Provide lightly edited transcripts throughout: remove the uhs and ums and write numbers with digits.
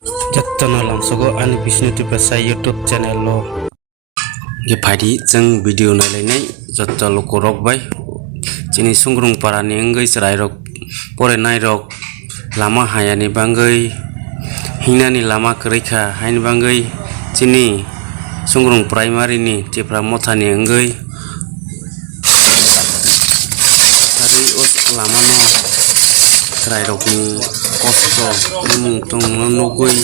Jatana lamsogo ani Vishnu Tipasa YouTube channel lo gepadi jeng video nalainai jotta lokorok bai chini sungrung parani engai serai rok pore nai rok lama hayani bangai hinani lama kerika hain bangai chini sungrung primary ni tipra mothani engai tari os lama no serai rok ni kosto mung tong nogoi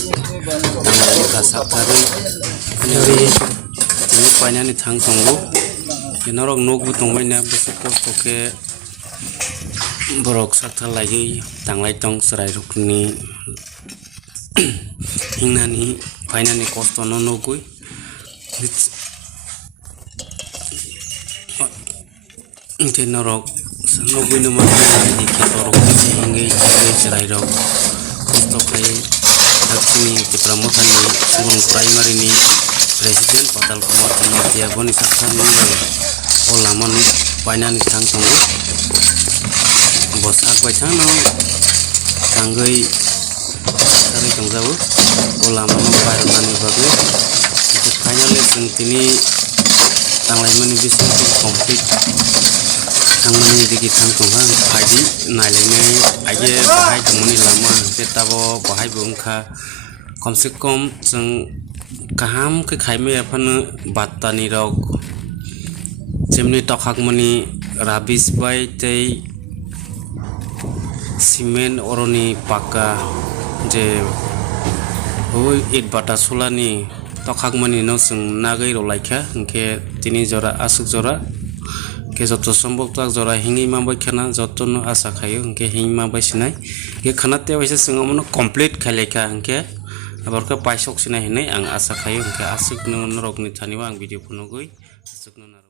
tangani kasak tari nyari ini painani thang tongo norok nogu tongbaina bese kosto ke borok sakta lagi tanglai tong serai rokni hingnani painani kosto no nogoi inte norok nogoi no mani ke borok hingai serai rok kosto kai daksini tipra mothani sungrung primary ni Presiden Patal Kumar Tiagoni saksa nunggal o laman painani thang tongo bosak bai thang no tangai sakari tongjabu o laman pairmani bagai itu finally जों tini tanglai bisa complete thangmani digi thang tongha phaidi nailainai aje bahai tongmani lama tetabo bahai bungkha komse kom जों kaham ke khaime aphan battani rok chemni tokhak mani rabis bai tei cement oroni paka je hoi it bata sulani tokhak mani no sung nagai ro laikha ke tini jora asuk jora ke joto sombok tak jora hingi ma bai khana joto no asa khayo ke hingi ma bai sinai ke khana te bai sungamo complete khaleka ke abarka paisok sina hinai ang asa khayo ke asuk no norok ni thaniwa ang video phonogoi asuk no